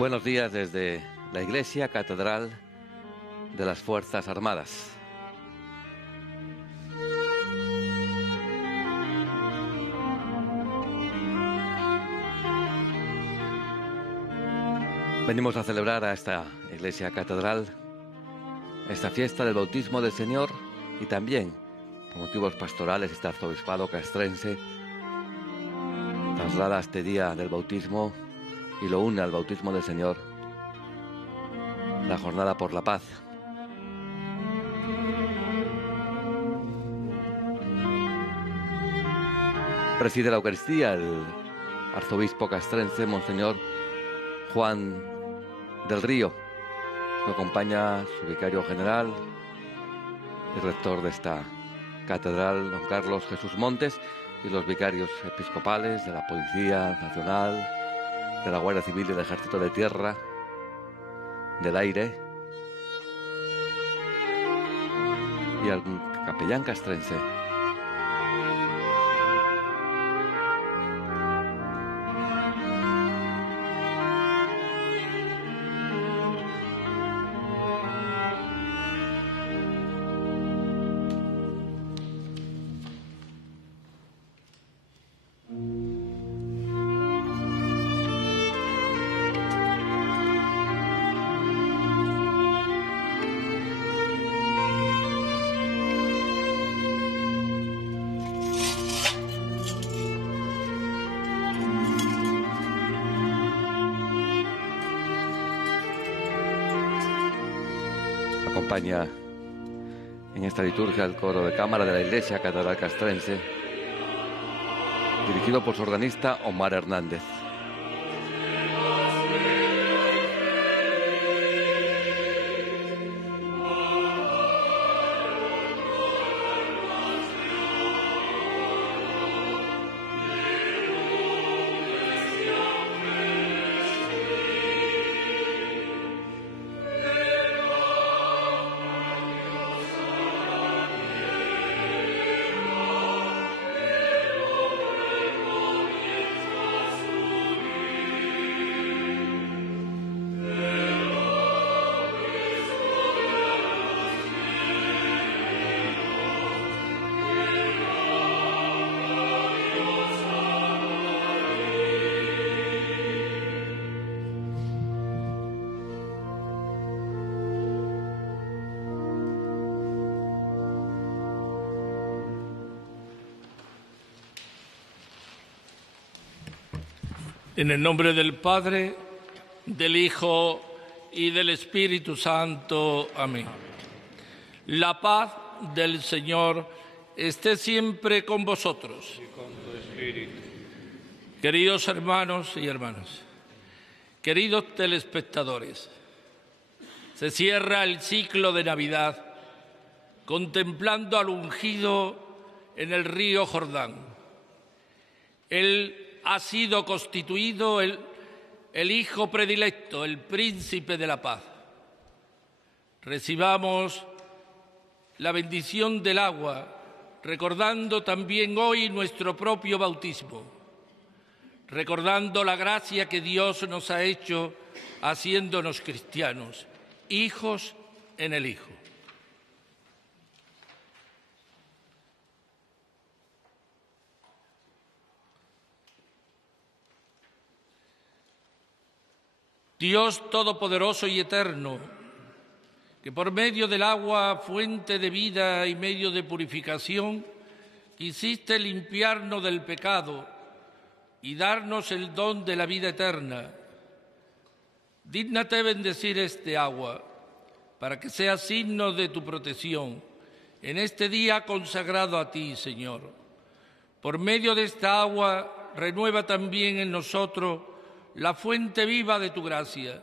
Buenos días desde la Iglesia Catedral de las Fuerzas Armadas. Venimos a celebrar a esta Iglesia Catedral esta fiesta del bautismo del Señor y también, por motivos pastorales, este arzobispado castrense traslada este día del bautismo y lo une al bautismo del Señor, la Jornada por la Paz. Preside la Eucaristía el arzobispo castrense, Monseñor Juan del Río. Lo acompaña su vicario general y rector de esta catedral, don Carlos Jesús Montes, y los vicarios episcopales de la Policía Nacional, de la Guardia Civil y del Ejército de Tierra, del Aire, y algún capellán castrense. Acompaña en esta liturgia el coro de cámara de la Iglesia Catedral Castrense, dirigido por su organista Omar Hernández. En el nombre del Padre, del Hijo y del Espíritu Santo. Amén. La paz del Señor esté siempre con vosotros. Y con tu espíritu. Queridos hermanos y hermanas, queridos telespectadores, se cierra el ciclo de Navidad contemplando al ungido en el río Jordán. Él ha sido constituido el Hijo predilecto, el Príncipe de la Paz. Recibamos la bendición del agua, recordando también hoy nuestro propio bautismo, recordando la gracia que Dios nos ha hecho haciéndonos cristianos, hijos en el Hijo. Dios Todopoderoso y Eterno, que por medio del agua, fuente de vida y medio de purificación, quisiste limpiarnos del pecado y darnos el don de la vida eterna, dígnate bendecir este agua, para que sea signo de tu protección en este día consagrado a ti, Señor. Por medio de esta agua, renueva también en nosotros la fuente viva de tu gracia,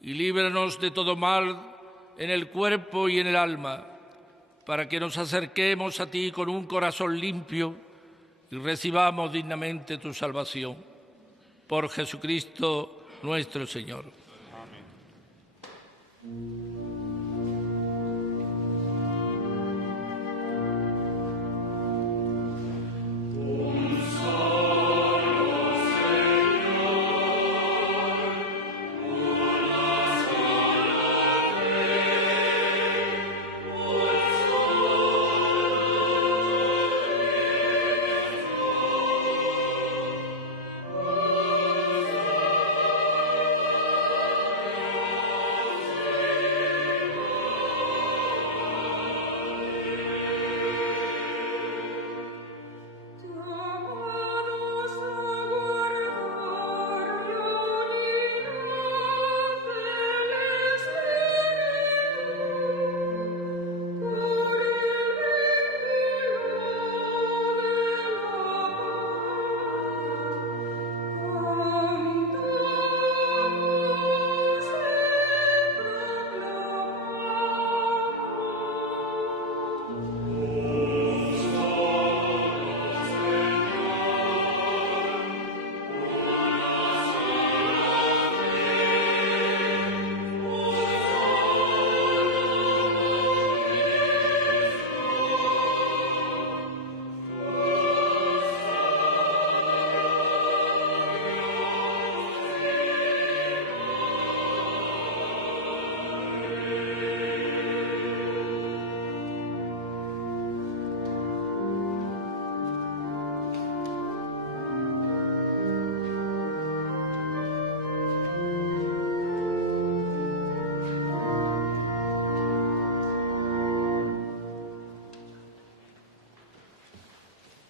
y líbranos de todo mal en el cuerpo y en el alma, para que nos acerquemos a ti con un corazón limpio y recibamos dignamente tu salvación. Por Jesucristo nuestro Señor. Amén.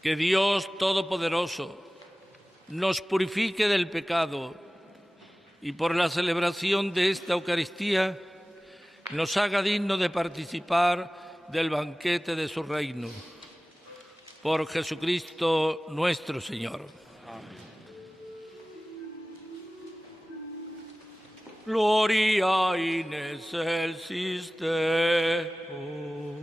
Que Dios Todopoderoso nos purifique del pecado y por la celebración de esta Eucaristía nos haga dignos de participar del banquete de su reino. Por Jesucristo nuestro Señor. Gloria in excelsis Deo.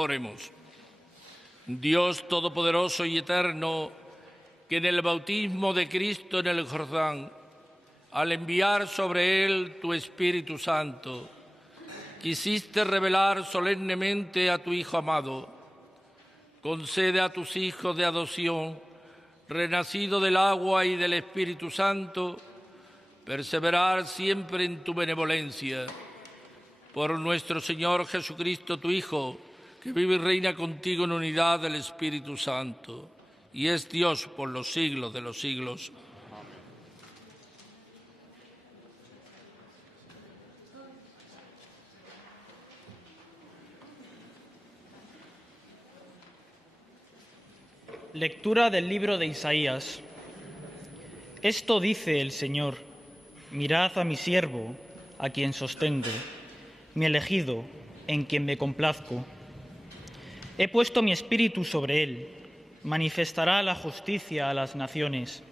Oremos. Dios Todopoderoso y Eterno, que en el bautismo de Cristo en el Jordán, al enviar sobre él tu Espíritu Santo, quisiste revelar solemnemente a tu Hijo amado. Concede a tus hijos de adopción, renacido del agua y del Espíritu Santo, perseverar siempre en tu benevolencia. Por nuestro Señor Jesucristo, tu Hijo, que vive y reina contigo en unidad del Espíritu Santo, y es Dios por los siglos de los siglos. Lectura del libro de Isaías. Esto dice el Señor: mirad a mi siervo, a quien sostengo, mi elegido, en quien me complazco. He puesto mi espíritu sobre él, manifestará la justicia a las naciones.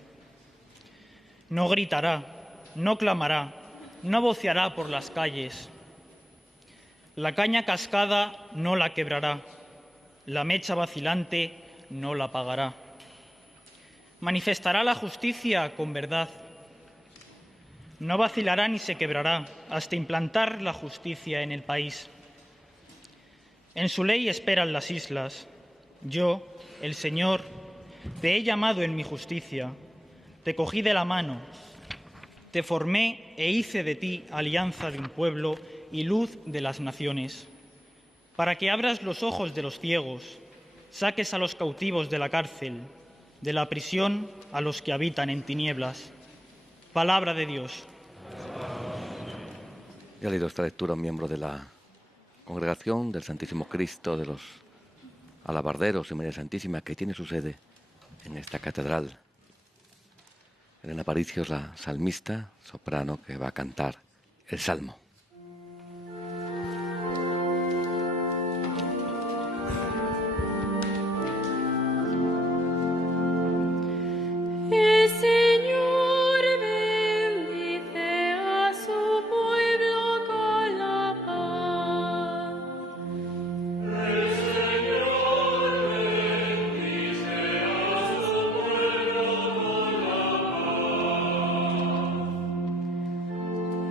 No gritará, no clamará, no voceará por las calles. La caña cascada no la quebrará, la mecha vacilante no la pagará. Manifestará la justicia con verdad. No vacilará ni se quebrará hasta implantar la justicia en el país. En su ley esperan las islas. Yo, el Señor, te he llamado en mi justicia, te cogí de la mano, te formé e hice de ti alianza de un pueblo y luz de las naciones, para que abras los ojos de los ciegos, saques a los cautivos de la cárcel, de la prisión a los que habitan en tinieblas. Palabra de Dios. Ya ha leído esta lectura un miembro de la Congregación del Santísimo Cristo de los Alabarderos y María Santísima, que tiene su sede en esta catedral. Elena Aparicio es la salmista, soprano, que va a cantar el Salmo.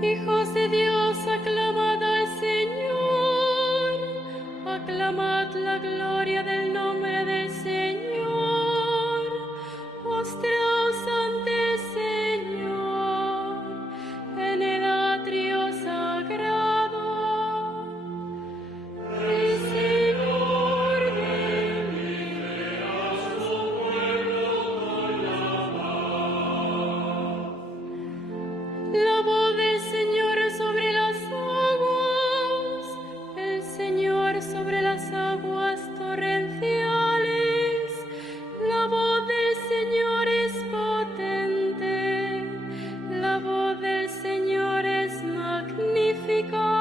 Hijos de Dios, aclamad al Señor, aclamad la gloria del nombre del Señor, postraos ante el Señor en el atrio sagrado. El Señor bendice a su pueblo con la paz. La voz del Señor sobre las aguas, el Señor sobre las aguas torrenciales. La voz del Señor es potente, la voz del Señor es magnífica.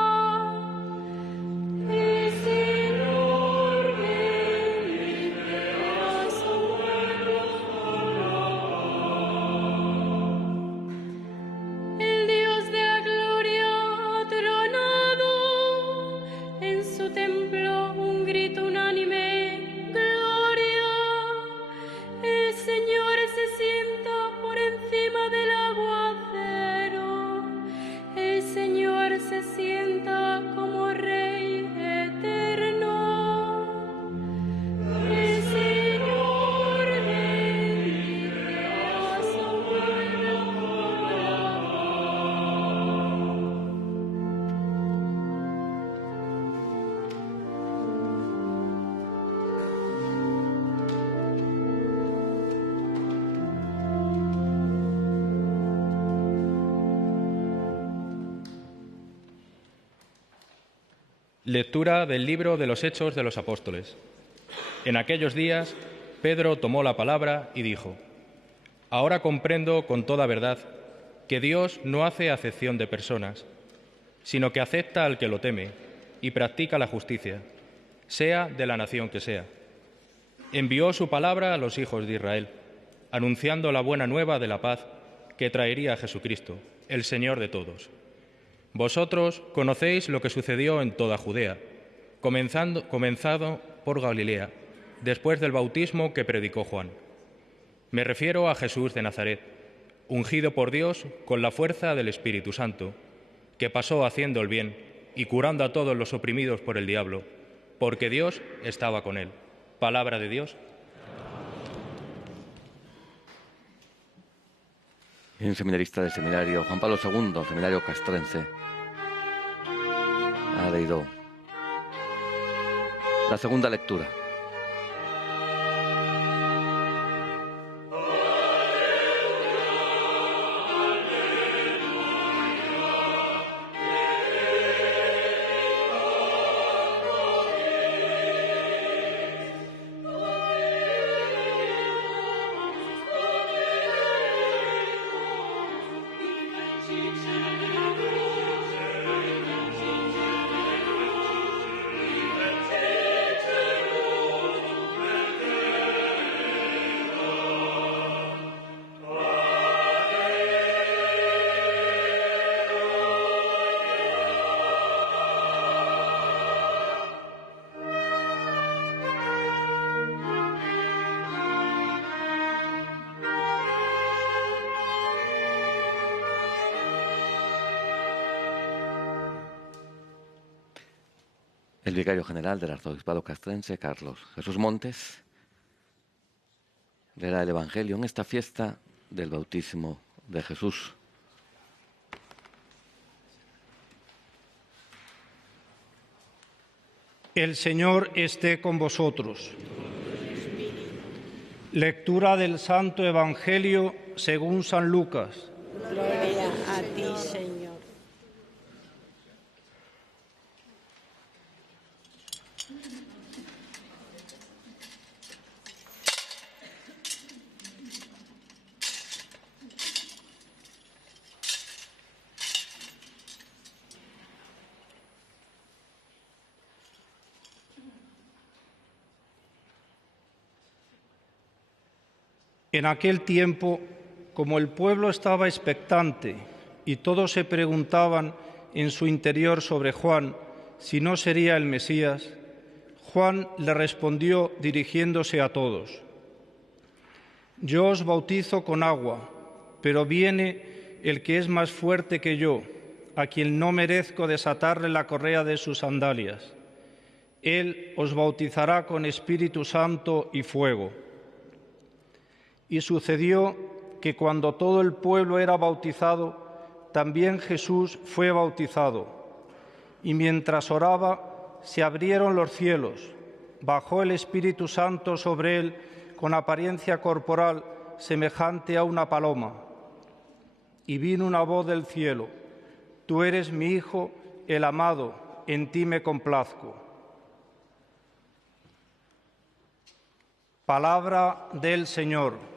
El Señor bendice a su pueblo con la paz. El Dios de la gloria ha tronado, en su templo un grito unánime, gloria. El Señor se sienta por encima del aguacero, el Señor se sienta como Rey eterno. El Señor bendice a su pueblo con la Lectura del libro de los Hechos de los Apóstoles. En aquellos días, Pedro tomó la palabra y dijo: Ahora comprendo con toda verdad que Dios no hace acepción de personas, sino que acepta al que lo teme y practica la justicia, sea de la nación que sea. Envió su palabra a los hijos de Israel, anunciando la buena nueva de la paz que traería Jesucristo, el Señor de todos. Vosotros conocéis lo que sucedió en toda Judea, comenzado por Galilea, después del bautismo que predicó Juan. Me refiero a Jesús de Nazaret, ungido por Dios con la fuerza del Espíritu Santo, que pasó haciendo el bien y curando a todos los oprimidos por el diablo, porque Dios estaba con él. Palabra de Dios. Un seminarista del seminario Juan Pablo II, seminario castrense, ha leído la segunda lectura. Thank you. el vicario general del Arzobispado Castrense, Carlos Jesús Montes, leerá el Evangelio en esta fiesta del bautismo de Jesús. El Señor esté con vosotros. Lectura del Santo Evangelio según San Lucas. Gloria a ti, Señor. En aquel tiempo, como el pueblo estaba expectante y todos se preguntaban en su interior sobre Juan si no sería el Mesías, Juan le respondió dirigiéndose a todos: Yo os bautizo con agua, pero viene el que es más fuerte que yo, a quien no merezco desatarle la correa de sus sandalias. Él os bautizará con Espíritu Santo y fuego. Y sucedió que cuando todo el pueblo era bautizado, también Jesús fue bautizado. Y mientras oraba, se abrieron los cielos, bajó el Espíritu Santo sobre él con apariencia corporal semejante a una paloma. Y vino una voz del cielo: Tú eres mi Hijo, el amado, en ti me complazco. Palabra del Señor.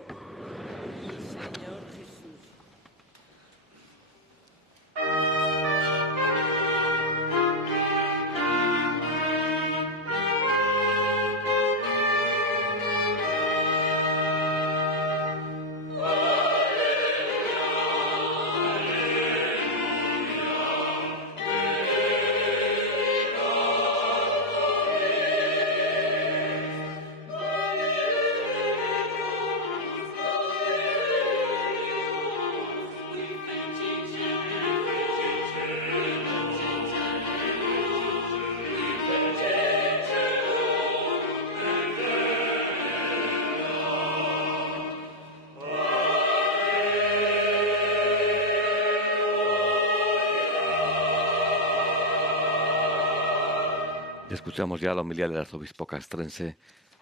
Escuchamos ya la homilía del arzobispo castrense,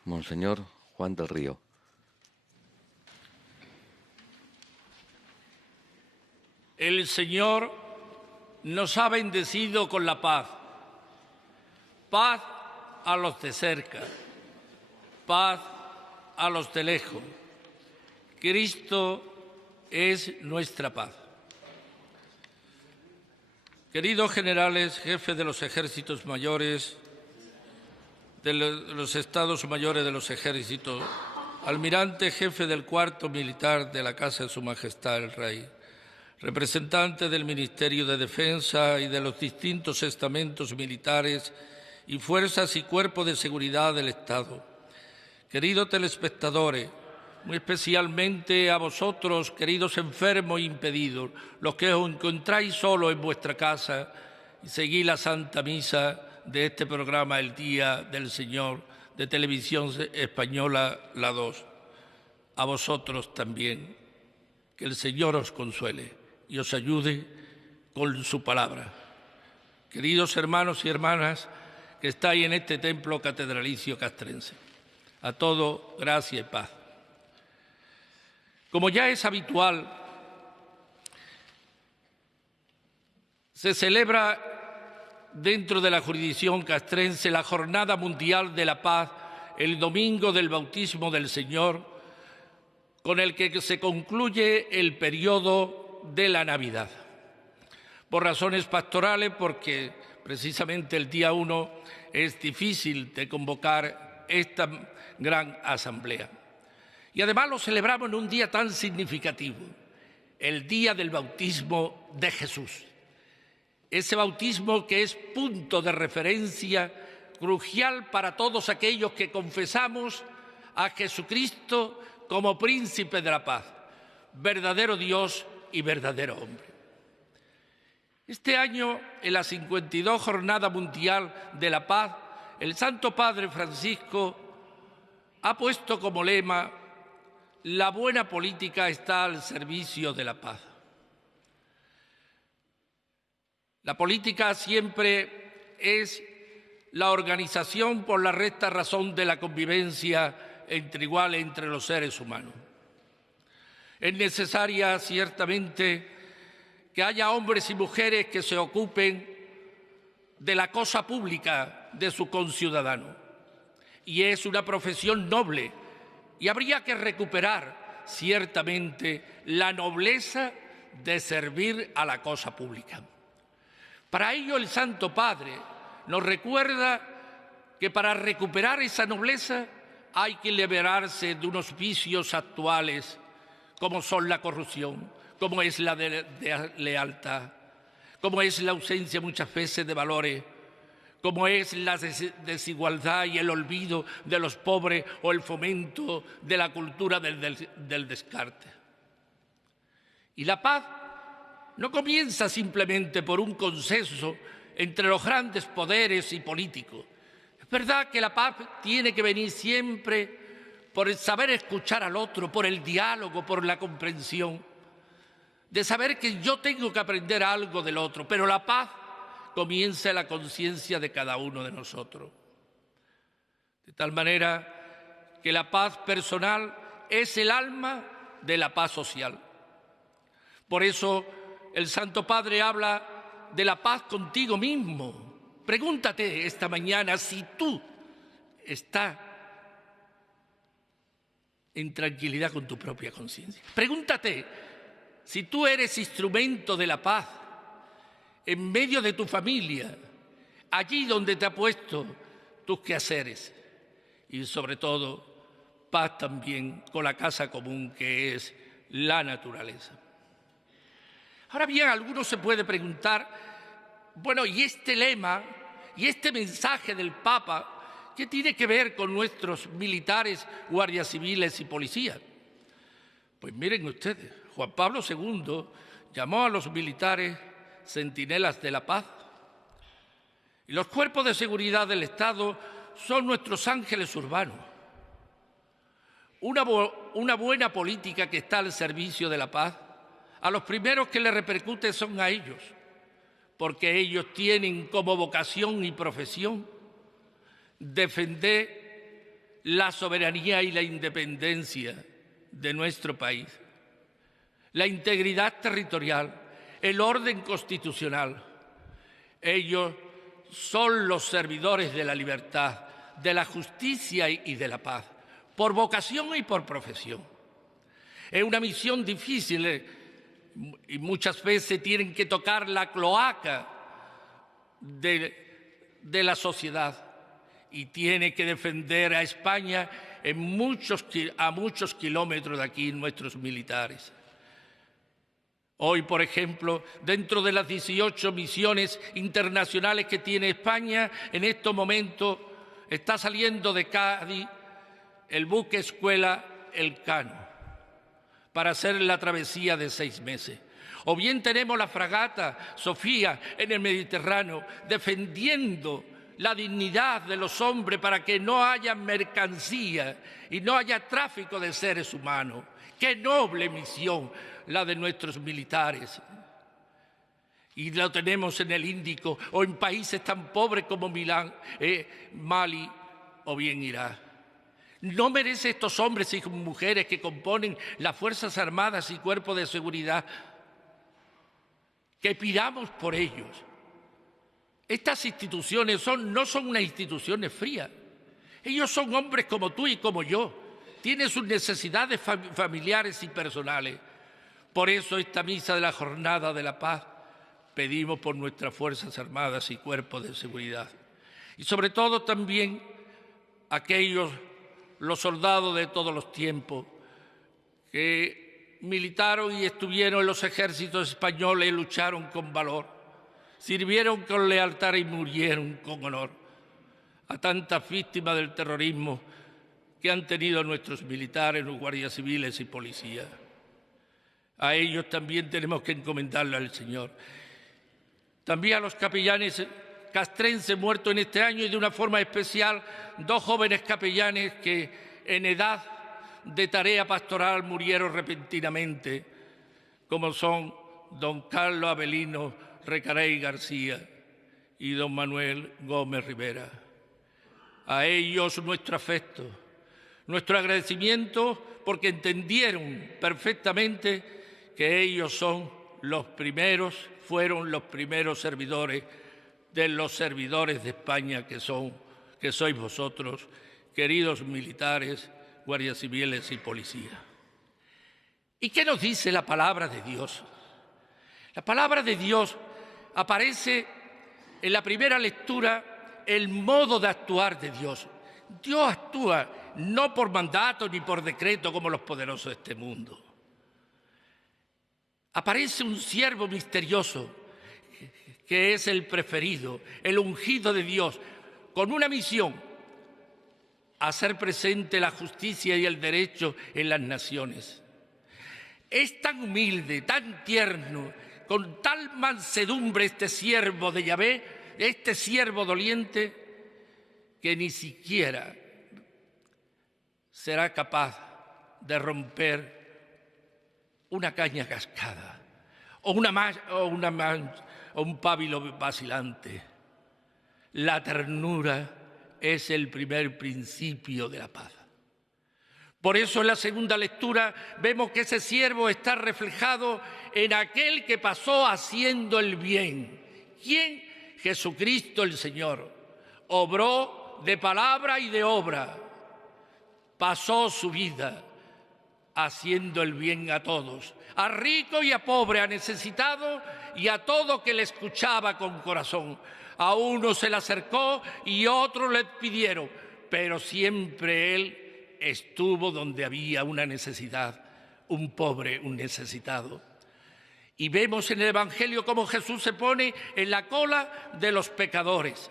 Monseñor Juan del Río. El Señor nos ha bendecido con la paz. Paz a los de cerca, paz a los de lejos. Cristo es nuestra paz. Queridos generales, jefes de los ejércitos mayores, de los estados mayores de los ejércitos, almirante jefe del cuarto militar de la Casa de Su Majestad el Rey, representante del Ministerio de Defensa y de los distintos estamentos militares y fuerzas y cuerpos de seguridad del Estado, queridos telespectadores, muy especialmente a vosotros, queridos enfermos e impedidos, los que os encontráis solos en vuestra casa y seguís la Santa Misa de este programa El Día del Señor de Televisión Española, La 2. A vosotros también, que el Señor os consuele y os ayude con su palabra. Queridos hermanos y hermanas que estáis en este templo catedralicio castrense, a todos gracia y paz. Como ya es habitual, se celebra dentro de la jurisdicción castrense la Jornada Mundial de la Paz el domingo del bautismo del Señor, con el que se concluye el periodo de la Navidad. Por razones pastorales, porque precisamente el día 1 es difícil de convocar esta gran asamblea. Y además lo celebramos en un día tan significativo, el día del bautismo de Jesús. Ese bautismo que es punto de referencia crucial para todos aquellos que confesamos a Jesucristo como príncipe de la paz, verdadero Dios y verdadero hombre. Este año, en la 52 Jornada Mundial de la Paz, el Santo Padre Francisco ha puesto como lema: la buena política está al servicio de la paz. La política siempre es la organización por la recta razón de la convivencia entre iguales entre los seres humanos. Es necesaria, ciertamente, que haya hombres y mujeres que se ocupen de la cosa pública de su conciudadano. Y es una profesión noble, y habría que recuperar, ciertamente, la nobleza de servir a la cosa pública. Para ello, el Santo Padre nos recuerda que para recuperar esa nobleza hay que liberarse de unos vicios actuales, como son la corrupción, como es la lealtad, como es la ausencia muchas veces de valores, como es la desigualdad y el olvido de los pobres o el fomento de la cultura del descarte. Y la paz no comienza simplemente por un consenso entre los grandes poderes y políticos. Es verdad que la paz tiene que venir siempre por el saber escuchar al otro, por el diálogo, por la comprensión, de saber que yo tengo que aprender algo del otro, pero la paz comienza en la conciencia de cada uno de nosotros. De tal manera que la paz personal es el alma de la paz social. Por eso el Santo Padre habla de la paz contigo mismo. Pregúntate esta mañana si tú estás en tranquilidad con tu propia conciencia. Pregúntate si tú eres instrumento de la paz en medio de tu familia, allí donde te ha puesto tus quehaceres, y sobre todo paz también con la casa común que es la naturaleza. Ahora bien, alguno se puede preguntar, bueno, ¿y este lema y este mensaje del Papa qué tiene que ver con nuestros militares, guardias civiles y policías? Pues miren ustedes, Juan Pablo II llamó a los militares centinelas de la paz. Y los cuerpos de seguridad del Estado son nuestros ángeles urbanos. Una buena política que está al servicio de la paz, a los primeros que le repercute son a ellos, porque ellos tienen como vocación y profesión defender la soberanía y la independencia de nuestro país, la integridad territorial, el orden constitucional. Ellos son los servidores de la libertad, de la justicia y de la paz, por vocación y por profesión. Es una misión difícil y muchas veces tienen que tocar la cloaca de la sociedad y tiene que defender a España a muchos kilómetros de aquí nuestros militares. Hoy, por ejemplo, dentro de las 18 misiones internacionales que tiene España, en estos momentos está saliendo de Cádiz el buque escuela Elcano para hacer la travesía de 6 meses. O bien tenemos la fragata Sofía en el Mediterráneo defendiendo la dignidad de los hombres para que no haya mercancía y no haya tráfico de seres humanos. ¡Qué noble misión la de nuestros militares! Y lo tenemos en el Índico o en países tan pobres como Mali o bien Irak. ¿No merecen estos hombres y mujeres que componen las Fuerzas Armadas y Cuerpos de Seguridad que pidamos por ellos? Estas instituciones no son unas instituciones frías. Ellos son hombres como tú y como yo. Tienen sus necesidades familiares y personales. Por eso esta misa de la Jornada de la Paz pedimos por nuestras Fuerzas Armadas y Cuerpos de Seguridad. Y sobre todo también los soldados de todos los tiempos que militaron y estuvieron en los ejércitos españoles y lucharon con valor, sirvieron con lealtad y murieron con honor. A tantas víctimas del terrorismo que han tenido nuestros militares, los guardias civiles y policías. A ellos también tenemos que encomendarle al Señor. También a los capellanes castrenses muertos en este año y de una forma especial 2 jóvenes capellanes que en edad de tarea pastoral murieron repentinamente, como son don Carlos Avelino Recarey García y don Manuel Gómez Rivera. A ellos nuestro afecto, nuestro agradecimiento, porque entendieron perfectamente que ellos fueron los primeros servidores de los servidores de España que sois vosotros, queridos militares, guardias civiles y policía. ¿Y qué nos dice la palabra de Dios? La palabra de Dios aparece en la primera lectura el modo de actuar de Dios. Dios actúa no por mandato ni por decreto como los poderosos de este mundo. Aparece un siervo misterioso que es el preferido, el ungido de Dios, con una misión: hacer presente la justicia y el derecho en las naciones. Es tan humilde, tan tierno, con tal mansedumbre este siervo de Yahvé, este siervo doliente, que ni siquiera será capaz de romper una caña cascada o un pábilo vacilante. La ternura es el primer principio de la paz. Por eso en la segunda lectura vemos que ese siervo está reflejado en aquel que pasó haciendo el bien. ¿Quién? Jesucristo el Señor. Obró de palabra y de obra. Pasó su vida haciendo el bien a todos, a rico y a pobre, a necesitado y a todo que le escuchaba con corazón. A uno se le acercó y otros le pidieron, pero siempre él estuvo donde había una necesidad, un pobre, un necesitado. Y vemos en el Evangelio cómo Jesús se pone en la cola de los pecadores.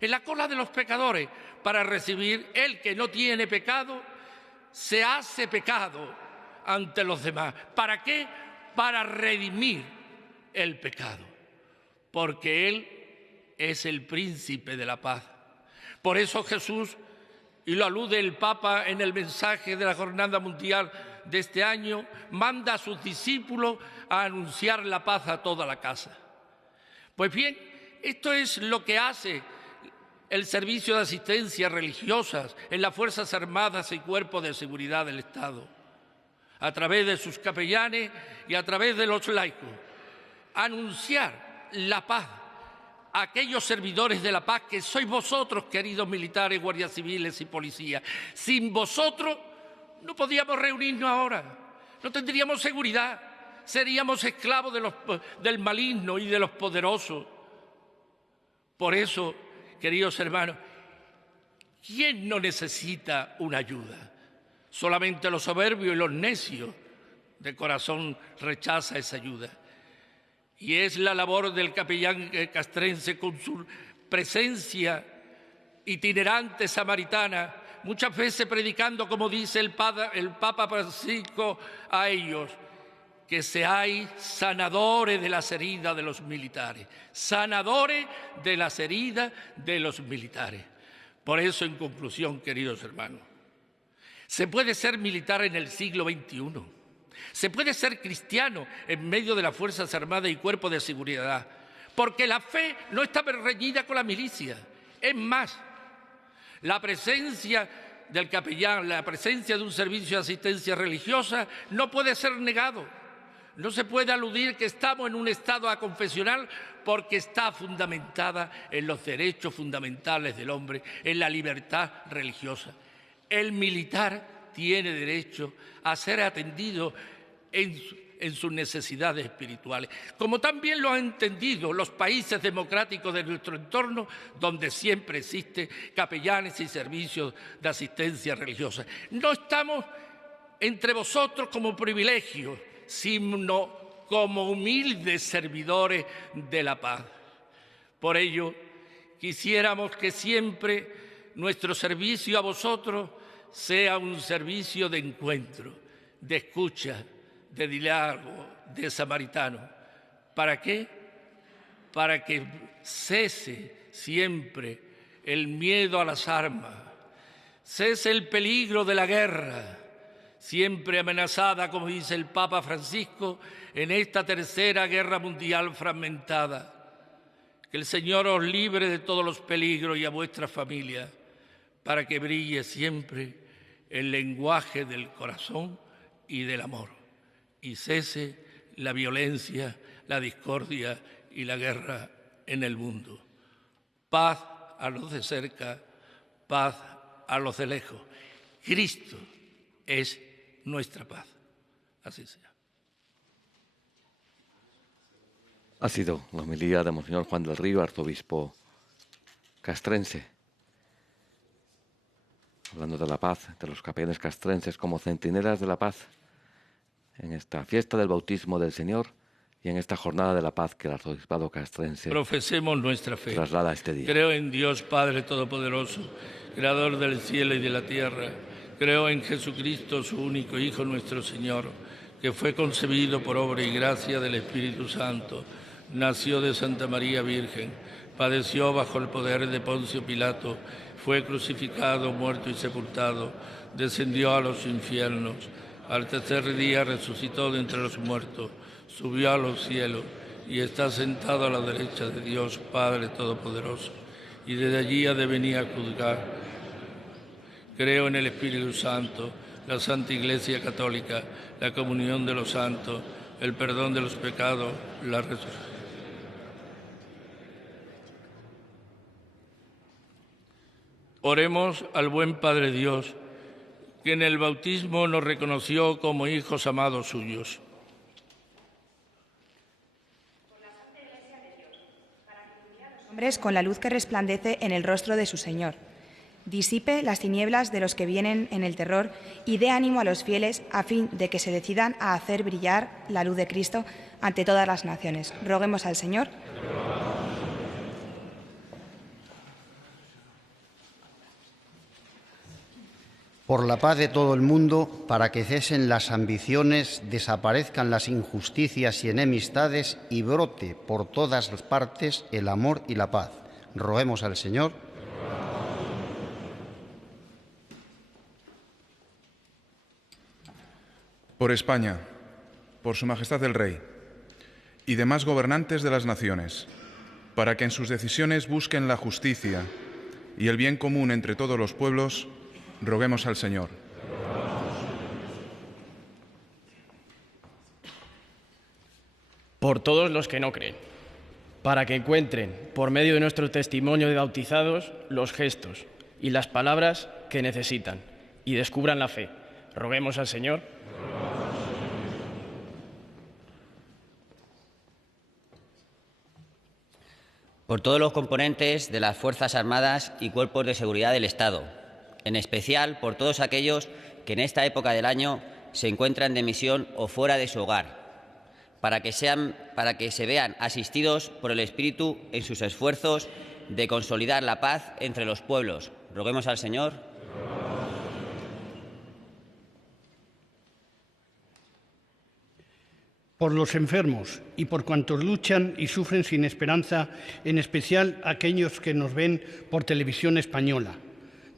En la cola de los pecadores, para recibir el que no tiene pecado, se hace pecado ante los demás. ¿Para qué? Para redimir el pecado. Porque Él es el príncipe de la paz. Por eso Jesús, y lo alude el Papa en el mensaje de la Jornada Mundial de este año, manda a sus discípulos a anunciar la paz a toda la casa. Pues bien, esto es lo que hace el servicio de asistencia religiosas en las Fuerzas Armadas y Cuerpos de Seguridad del Estado, a través de sus capellanes y a través de los laicos. Anunciar la paz a aquellos servidores de la paz que sois vosotros, queridos militares, guardias civiles y policías. Sin vosotros no podíamos reunirnos ahora, no tendríamos seguridad, seríamos esclavos del maligno y de los poderosos. Por eso, queridos hermanos, ¿quién no necesita una ayuda? Solamente los soberbios y los necios de corazón rechazan esa ayuda. Y es la labor del capellán castrense, con su presencia itinerante samaritana, muchas veces predicando, como dice el Papa Francisco a ellos, que seáis sanadores de las heridas de los militares, sanadores de las heridas de los militares. Por eso, en conclusión, queridos hermanos, se puede ser militar en el siglo XXI, se puede ser cristiano en medio de las Fuerzas Armadas y Cuerpos de Seguridad, porque la fe no está reñida con la milicia. Es más, la presencia del capellán, la presencia de un servicio de asistencia religiosa no puede ser negado. No se puede aludir que estamos en un estado aconfesional, porque está fundamentada en los derechos fundamentales del hombre, en la libertad religiosa. El militar tiene derecho a ser atendido en sus necesidades espirituales, como también lo han entendido los países democráticos de nuestro entorno, donde siempre existen capellanes y servicios de asistencia religiosa. No estamos entre vosotros como privilegio, sino como humildes servidores de la paz. Por ello, quisiéramos que siempre nuestro servicio a vosotros sea un servicio de encuentro, de escucha, de diálogo, de samaritano. ¿Para qué? para que cese siempre el miedo a las armas, cese el peligro de la guerra, siempre amenazada, como dice el Papa Francisco, en esta tercera guerra mundial fragmentada. Que el Señor os libre de todos los peligros y a vuestra familia, para que brille siempre el lenguaje del corazón y del amor, y cese la violencia, la discordia y la guerra en el mundo. Paz a los de cerca, paz a los de lejos. Cristo es nuestra paz. Así sea. Ha sido la homilía de Monseñor Juan del Río, arzobispo castrense, hablando de la paz, de los capellanes castrenses como centinelas de la paz en esta fiesta del bautismo del Señor y en esta jornada de la paz que el arzobispado castrense profesemos nuestra fe. Traslada este día. Creo en Dios Padre Todopoderoso, Creador del cielo y de la tierra. Creo en Jesucristo, su único Hijo, nuestro Señor, que fue concebido por obra y gracia del Espíritu Santo. Nació de Santa María Virgen, padeció bajo el poder de Poncio Pilato, fue crucificado, muerto y sepultado, descendió a los infiernos, al tercer día resucitó de entre los muertos, subió a los cielos y está sentado a la derecha de Dios Padre Todopoderoso, y desde allí ha de venir a juzgar. Creo en el Espíritu Santo, la Santa Iglesia Católica, la comunión de los santos, el perdón de los pecados, la resurrección. Oremos al buen Padre Dios, que en el bautismo nos reconoció como hijos amados suyos. Hombres con la luz que resplandece en el rostro de su Señor. Disipe las tinieblas de los que vienen en el terror y dé ánimo a los fieles a fin de que se decidan a hacer brillar la luz de Cristo ante todas las naciones. Roguemos al Señor. Por la paz de todo el mundo, para que cesen las ambiciones, desaparezcan las injusticias y enemistades y brote por todas las partes el amor y la paz. Roguemos al Señor. Por España, por Su Majestad el Rey y demás gobernantes de las naciones, para que en sus decisiones busquen la justicia y el bien común entre todos los pueblos, roguemos al Señor. Por todos los que no creen, para que encuentren, por medio de nuestro testimonio de bautizados, los gestos y las palabras que necesitan y descubran la fe. Roguemos al Señor. Por todos los componentes de las Fuerzas Armadas y Cuerpos de Seguridad del Estado, en especial por todos aquellos que en esta época del año se encuentran de misión o fuera de su hogar, para que se vean asistidos por el Espíritu en sus esfuerzos de consolidar la paz entre los pueblos. Roguemos al Señor. Por los enfermos y por cuantos luchan y sufren sin esperanza, en especial aquellos que nos ven por televisión española,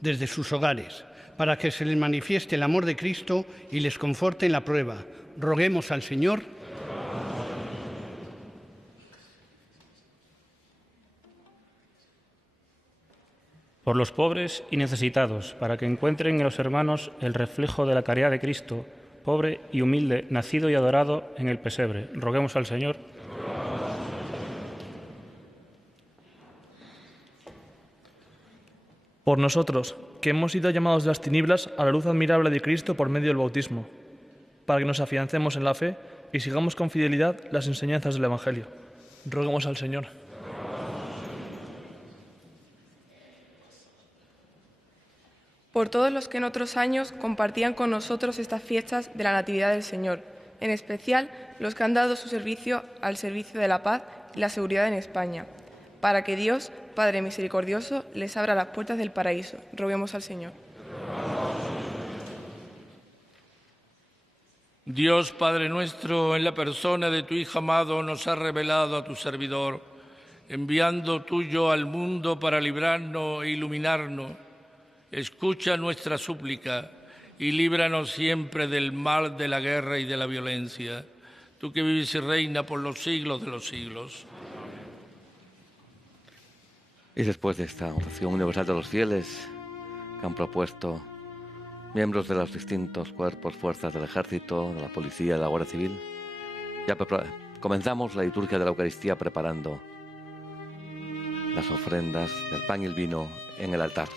desde sus hogares, para que se les manifieste el amor de Cristo y les conforte en la prueba. Roguemos al Señor. Por los pobres y necesitados, para que encuentren en los hermanos el reflejo de la caridad de Cristo, pobre y humilde, nacido y adorado en el pesebre. Roguemos al Señor. Por nosotros, que hemos sido llamados de las tinieblas a la luz admirable de Cristo por medio del bautismo, para que nos afiancemos en la fe y sigamos con fidelidad las enseñanzas del Evangelio. Roguemos al Señor. Por todos los que en otros años compartían con nosotros estas fiestas de la Natividad del Señor, en especial los que han dado su servicio al servicio de la paz y la seguridad en España, para que Dios, Padre misericordioso, les abra las puertas del paraíso. Roguemos al Señor. Dios Padre nuestro, en la persona de tu Hijo amado, nos ha revelado a tu servidor enviando tuyo al mundo para librarnos e iluminarnos, escucha nuestra súplica y líbranos siempre del mal de la guerra y de la violencia. Tú que vives y reinas por los siglos de los siglos. Y después de esta oración universal de los fieles que han propuesto miembros de los distintos cuerpos, fuerzas del Ejército, de la Policía, de la Guardia Civil, ya comenzamos la liturgia de la Eucaristía preparando las ofrendas del pan y el vino en el altar.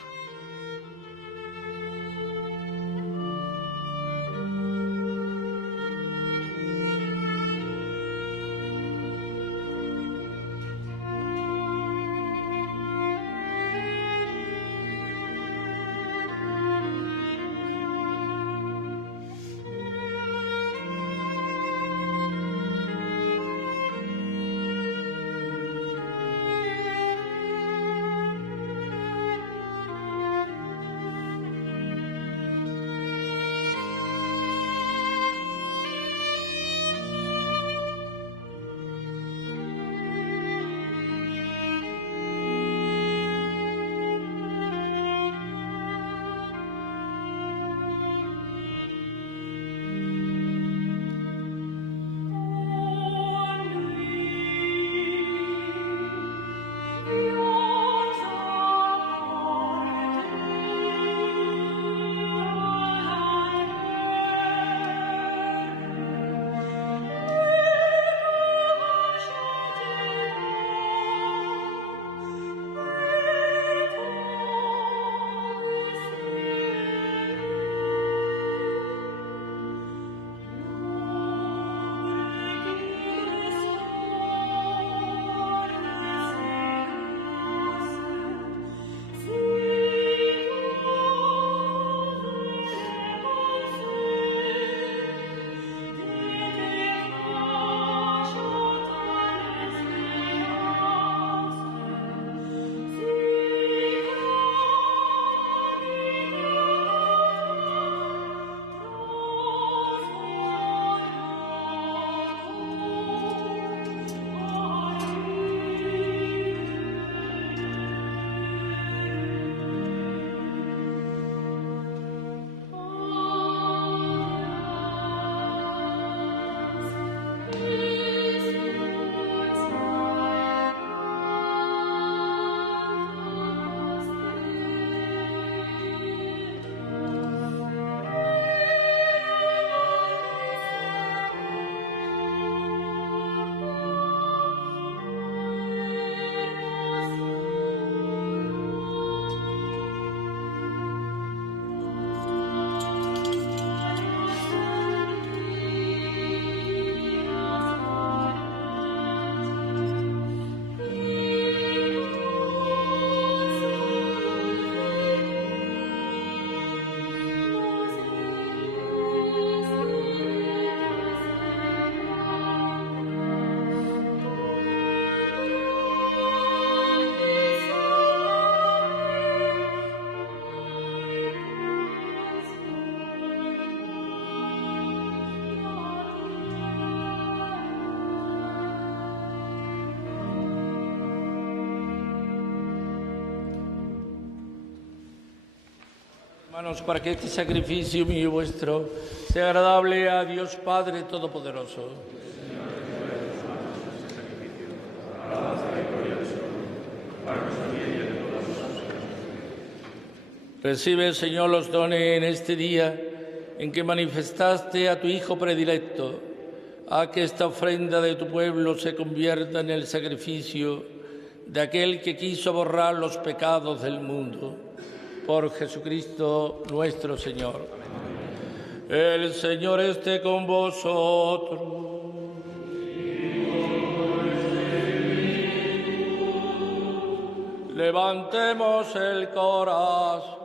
Hermanos, para que este sacrificio mío y vuestro sea agradable a Dios Padre Todopoderoso. Recibe, Señor, los dones en este día en que manifestaste a tu Hijo predilecto. Haz que esta ofrenda de tu pueblo se convierta en el sacrificio de aquel que quiso borrar los pecados del mundo. Por Jesucristo nuestro Señor. El Señor esté con vosotros. Levantemos el corazón.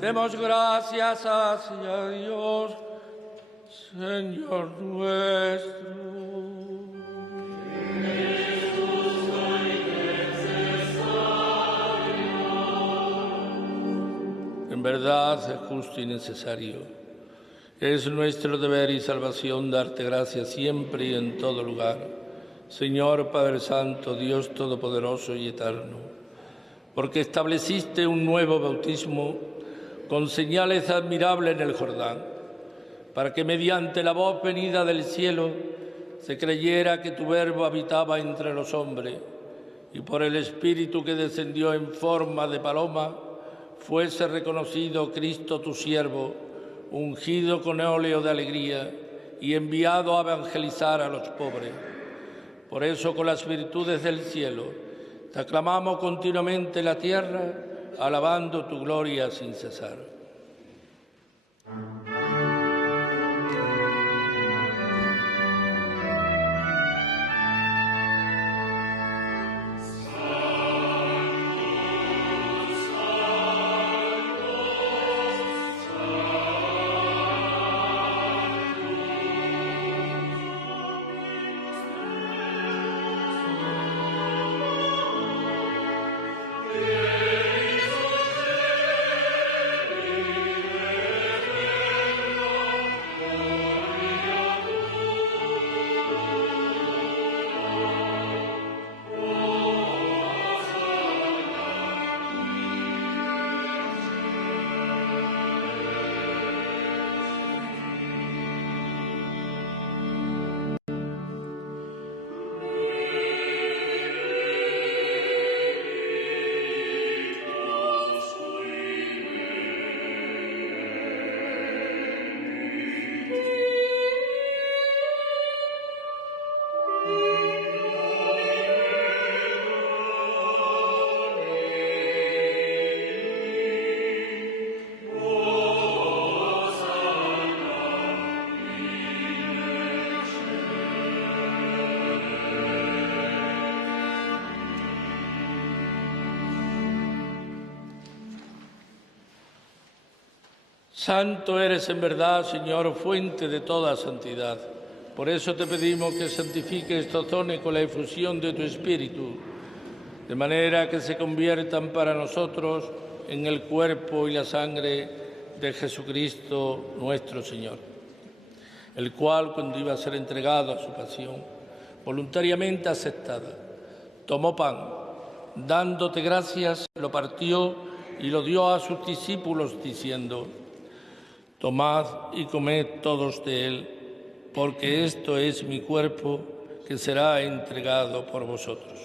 Demos gracias hacia Dios, Señor nuestro. En verdad es justo y necesario, Es nuestro deber y salvación darte gracias siempre y en todo lugar, Señor Padre Santo, Dios Todopoderoso y Eterno, porque estableciste un nuevo bautismo con señales admirables en el Jordán, para que mediante la voz venida del cielo se creyera que tu Verbo habitaba entre los hombres, y por el Espíritu que descendió en forma de paloma, fuese reconocido Cristo tu siervo, ungido con óleo de alegría y enviado a evangelizar a los pobres. Por eso, con las virtudes del cielo, te aclamamos continuamente en la tierra, alabando tu gloria sin cesar. Santo eres en verdad, Señor, fuente de toda santidad. Por eso te pedimos que santifiques estos dones con la efusión de tu Espíritu, de manera que se conviertan para nosotros en el cuerpo y la sangre de Jesucristo nuestro Señor, el cual, cuando iba a ser entregado a su pasión, voluntariamente aceptada, tomó pan, dándote gracias, lo partió y lo dio a sus discípulos, diciendo: tomad y comed todos de él, porque esto es mi cuerpo que será entregado por vosotros.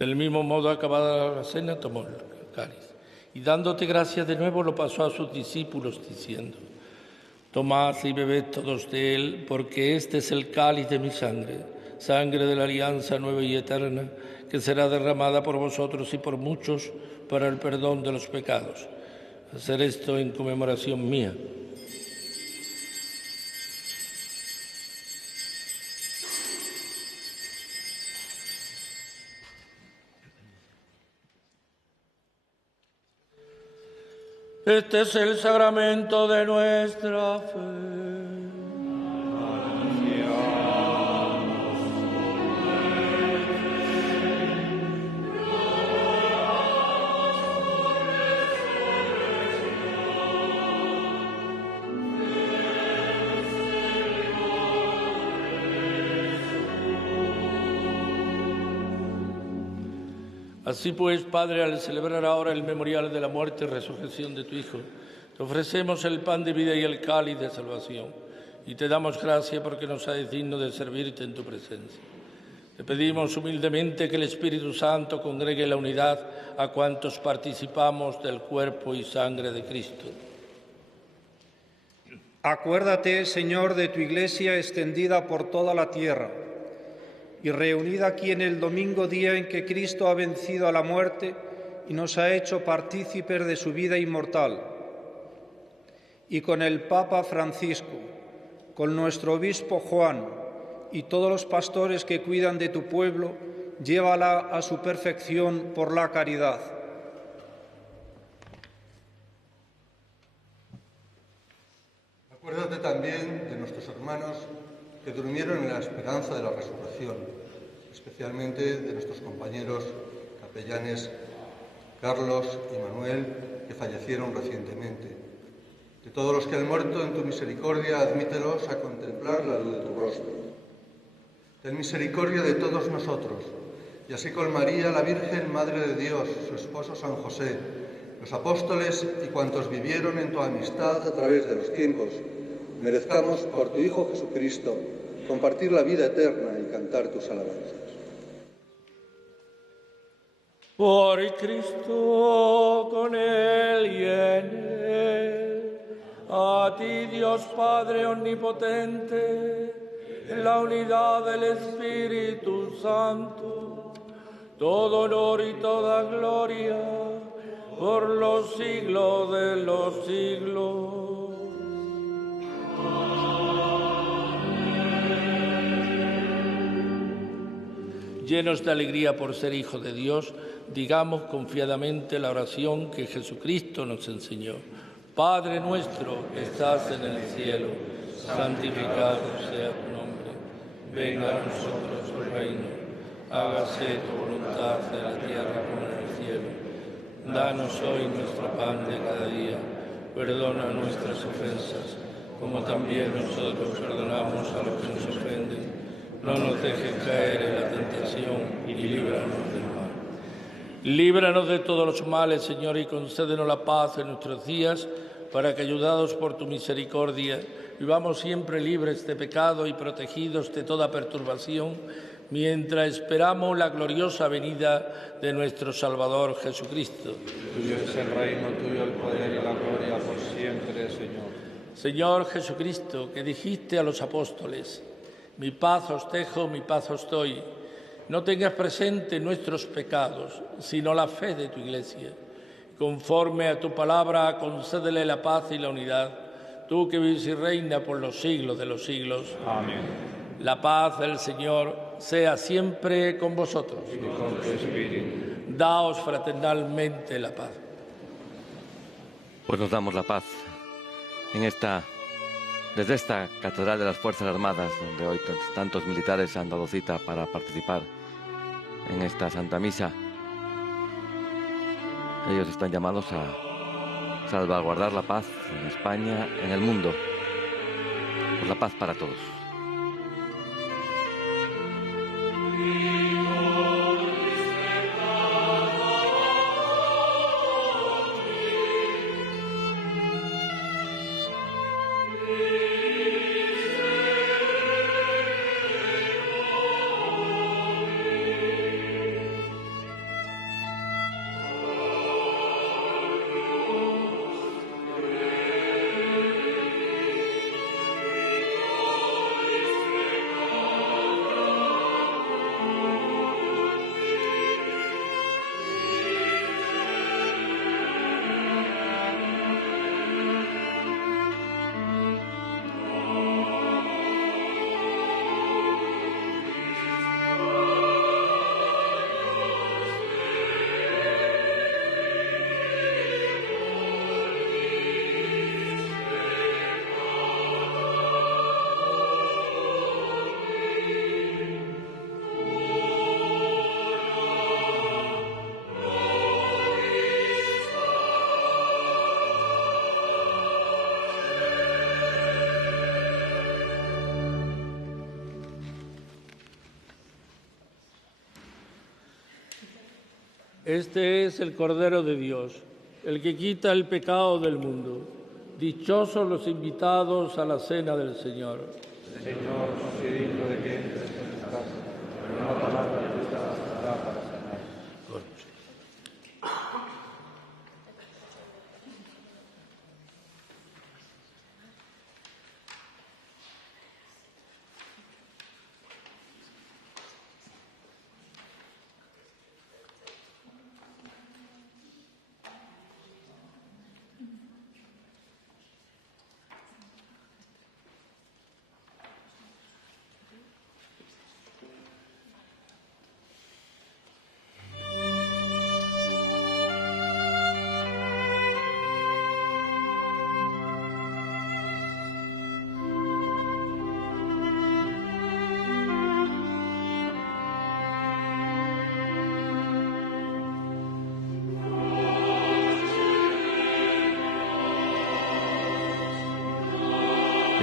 Del mismo modo, acabada la cena, tomó el cáliz y dándote gracias de nuevo lo pasó a sus discípulos, diciendo: tomad y bebed todos de él, porque este es el cáliz de mi sangre, sangre de la alianza nueva y eterna, que será derramada por vosotros y por muchos para el perdón de los pecados. Hacer esto en conmemoración mía. Este es el sacramento de nuestra fe. Así pues, Padre, al celebrar ahora el memorial de la muerte y resurrección de tu Hijo, te ofrecemos el pan de vida y el cáliz de salvación, y te damos gracias porque nos haces digno de servirte en tu presencia. Te pedimos humildemente que el Espíritu Santo congregue la unidad a cuantos participamos del cuerpo y sangre de Cristo. Acuérdate, Señor, de tu Iglesia extendida por toda la tierra y reunida aquí en el domingo, día en que Cristo ha vencido a la muerte y nos ha hecho partícipes de su vida inmortal. Y con el Papa Francisco, con nuestro obispo Juan y todos los pastores que cuidan de tu pueblo, llévala a su perfección por la caridad. Acuérdate también de nuestros hermanos que durmieron en la esperanza de la resurrección, especialmente de nuestros compañeros capellanes Carlos y Manuel, que fallecieron recientemente. De todos los que han muerto, en tu misericordia, admítelos a contemplar la luz de tu rostro. Ten misericordia de todos nosotros, y así con María, la Virgen, Madre de Dios, su esposo San José, los apóstoles y cuantos vivieron en tu amistad a través de los tiempos, merezcamos por tu Hijo Jesucristo compartir la vida eterna y cantar tus alabanzas. Por Cristo, con Él y en Él, a ti, Dios Padre Omnipotente, en la unidad del Espíritu Santo, todo honor y toda gloria por los siglos de los siglos. Llenos de alegría por ser hijos de Dios, digamos confiadamente la oración que Jesucristo nos enseñó. Padre nuestro que estás en el cielo, santificado sea tu nombre. Venga a nosotros tu reino. Hágase tu voluntad en la tierra como en el cielo. Danos hoy nuestro pan de cada día. Perdona nuestras ofensas, como también nosotros perdonamos a los que nos ofenden. No nos dejes caer en la tentación y líbranos del mal. Líbranos de todos los males, Señor, y concédenos la paz en nuestros días, para que, ayudados por tu misericordia, vivamos siempre libres de pecado y protegidos de toda perturbación, mientras esperamos la gloriosa venida de nuestro Salvador Jesucristo. Tuyo es el reino, tuyo el poder y la gloria por siempre, Señor. Señor Jesucristo, que dijiste a los apóstoles: mi paz os dejo, mi paz os doy. No tengas presente nuestros pecados, sino la fe de tu Iglesia. Conforme a tu palabra, concédele la paz y la unidad, tú que vives y reinas por los siglos de los siglos. Amén. La paz del Señor sea siempre con vosotros. Y con tu espíritu. Daos fraternalmente la paz. Pues nos damos la paz desde esta Catedral de las Fuerzas Armadas, donde hoy tantos militares han dado cita para participar en esta Santa Misa. Ellos están llamados a salvaguardar la paz en España, en el mundo, por la paz para todos. Este es el Cordero de Dios, el que quita el pecado del mundo. Dichosos los invitados a la cena del Señor. Señor, no soy digno de que entres en mi casa, pero una palabra tuya bastará para sanar.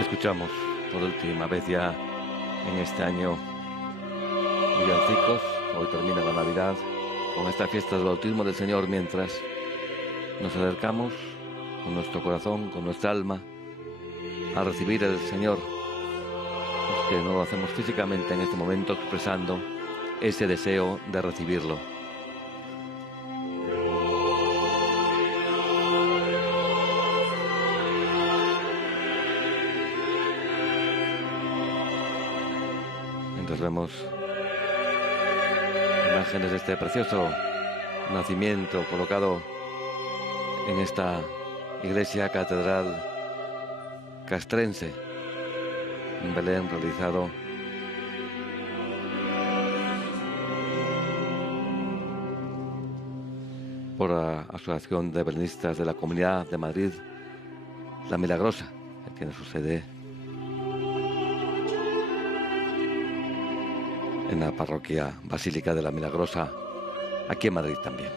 Escuchamos por última vez ya en este año villancicos. Hoy termina la Navidad con esta fiesta del bautismo del Señor, mientras nos acercamos con nuestro corazón, con nuestra alma, a recibir al Señor, pues que no lo hacemos físicamente en este momento, expresando ese deseo de recibirlo. Mientras vemos imágenes de este precioso nacimiento colocado en esta iglesia catedral castrense, un Belén realizado por la Asociación de Belenistas de la Comunidad de Madrid, La Milagrosa, que tiene su sede en la parroquia Basílica de la Milagrosa, aquí en Madrid también.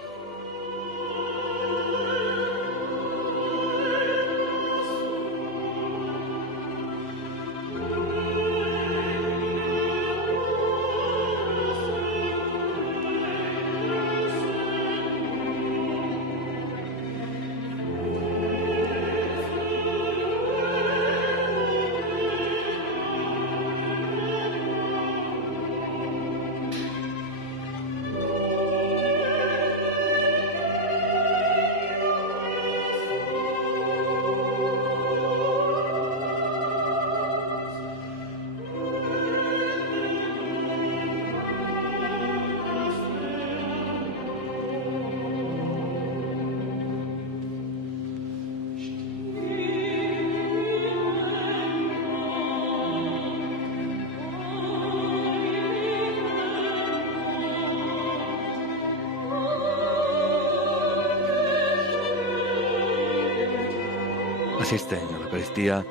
Asisten a la Eucaristía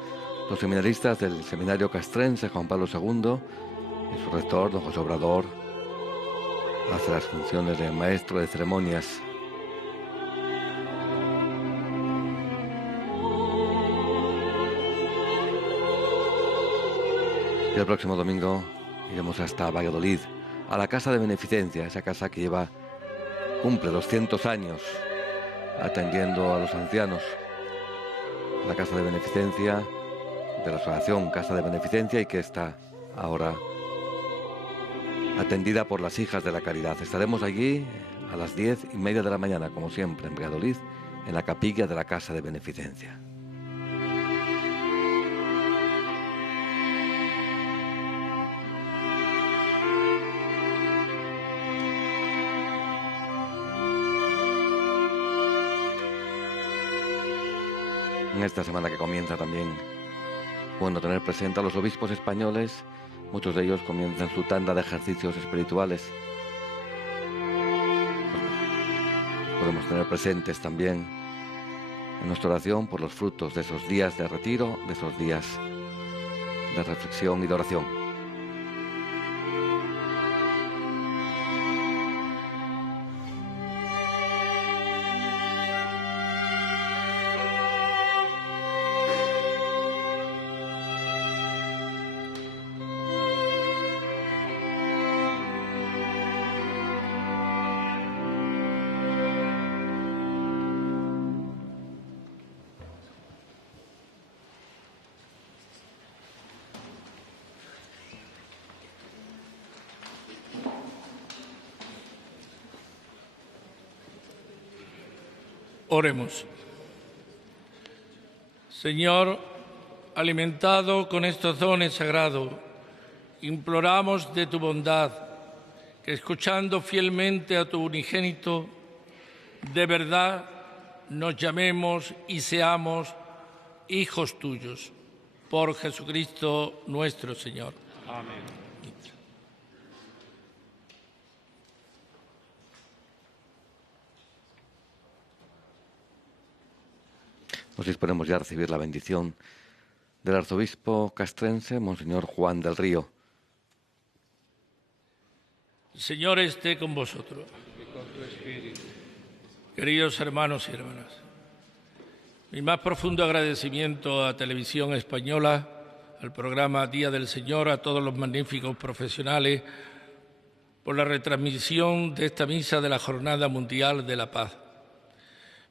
los seminaristas del Seminario Castrense Juan Pablo II y su rector, don José Obrador, hace las funciones de maestro de ceremonias. Y el próximo domingo iremos hasta Valladolid, a la Casa de Beneficencia, esa casa que cumple 200 años atendiendo a los ancianos. La Casa de Beneficencia de la Asociación Casa de Beneficencia, y que está ahora atendida por las Hijas de la Caridad. Estaremos allí a las 10:30 de la mañana, como siempre, en Valladolid, en la capilla de la Casa de Beneficencia. En esta semana que comienza también, bueno, tener presente a los obispos españoles. Muchos de ellos comienzan su tanda de ejercicios espirituales. Podemos tener presentes también en nuestra oración por los frutos de esos días de retiro, de esos días de reflexión y de oración. Oremos. Señor, alimentado con estos dones sagrados, imploramos de tu bondad que, escuchando fielmente a tu unigénito, de verdad nos llamemos y seamos hijos tuyos. Por Jesucristo nuestro Señor. Amén. Nos disponemos ya a recibir la bendición del arzobispo castrense, Monseñor Juan del Río. El Señor esté con vosotros. Queridos hermanos y hermanas, mi más profundo agradecimiento a Televisión Española al programa Día del Señor, a todos los magníficos profesionales por la retransmisión de esta misa de la Jornada Mundial de la Paz.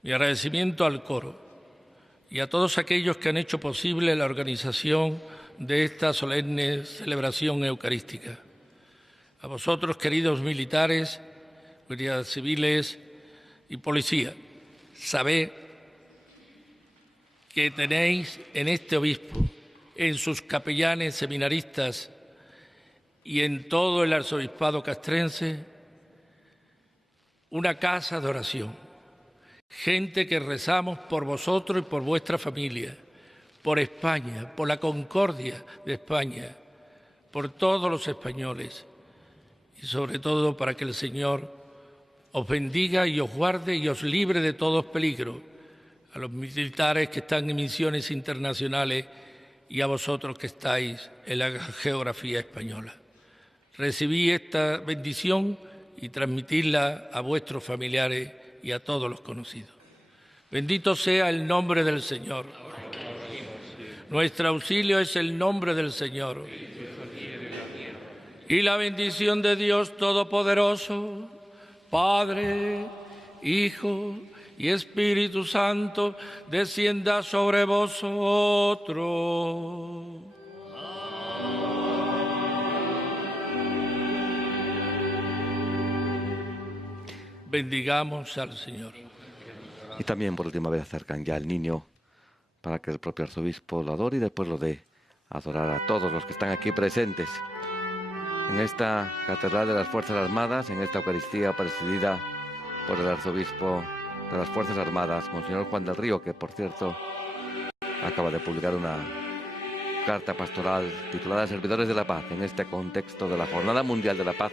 Mi agradecimiento al coro y a todos aquellos que han hecho posible la organización de esta solemne celebración eucarística. A vosotros, queridos militares, guardias civiles y policía, sabed que tenéis en este obispo, en sus capellanes seminaristas y en todo el arzobispado castrense, una casa de oración. Gente que rezamos por vosotros y por vuestra familia, por España, por la concordia de España, por todos los españoles y sobre todo para que el Señor os bendiga y os guarde y os libre de todos peligros, a los militares que están en misiones internacionales y a vosotros que estáis en la geografía española. Recibid esta bendición y transmitidla a vuestros familiares y a todos los conocidos. Bendito sea el nombre del Señor. Nuestro auxilio es el nombre del Señor. Y la bendición de Dios Todopoderoso, Padre, Hijo y Espíritu Santo, descienda sobre vosotros. Bendigamos al Señor. Y también por última vez acercan ya al niño para que el propio arzobispo lo adore y después lo dé a adorar a todos los que están aquí presentes en esta Catedral de las Fuerzas Armadas, en esta Eucaristía presidida por el arzobispo de las Fuerzas Armadas, Monseñor Juan del Río, que por cierto acaba de publicar una carta pastoral titulada Servidores de la Paz, en este contexto de la Jornada Mundial de la Paz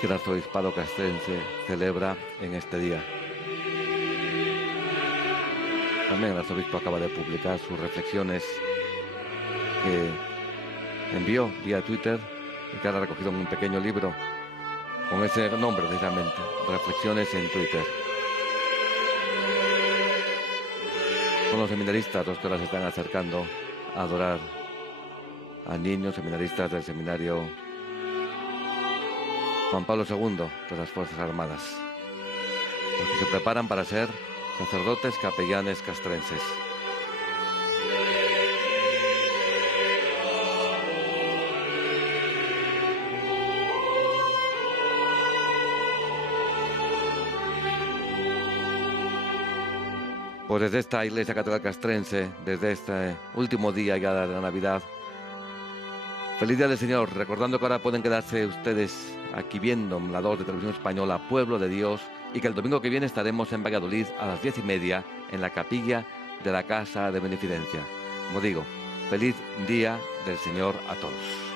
que el arzobispado castrense celebra en este día. También el arzobispo acaba de publicar sus reflexiones que envió vía Twitter y que ha recogido en un pequeño libro con ese nombre precisamente, Reflexiones en Twitter. Son los seminaristas los que ahora se están acercando a adorar a niños seminaristas del seminario Juan Pablo II de las Fuerzas Armadas, los que se preparan para ser sacerdotes capellanes castrenses. Pues desde esta Iglesia Catedral Castrense, desde este último día ya de la Navidad, feliz Día del Señor, recordando que ahora pueden quedarse ustedes aquí viendo la 2 de Televisión Española, Pueblo de Dios, y que el domingo que viene estaremos en Valladolid a las 10:30 en la capilla de la Casa de Beneficencia. Como digo, feliz Día del Señor a todos.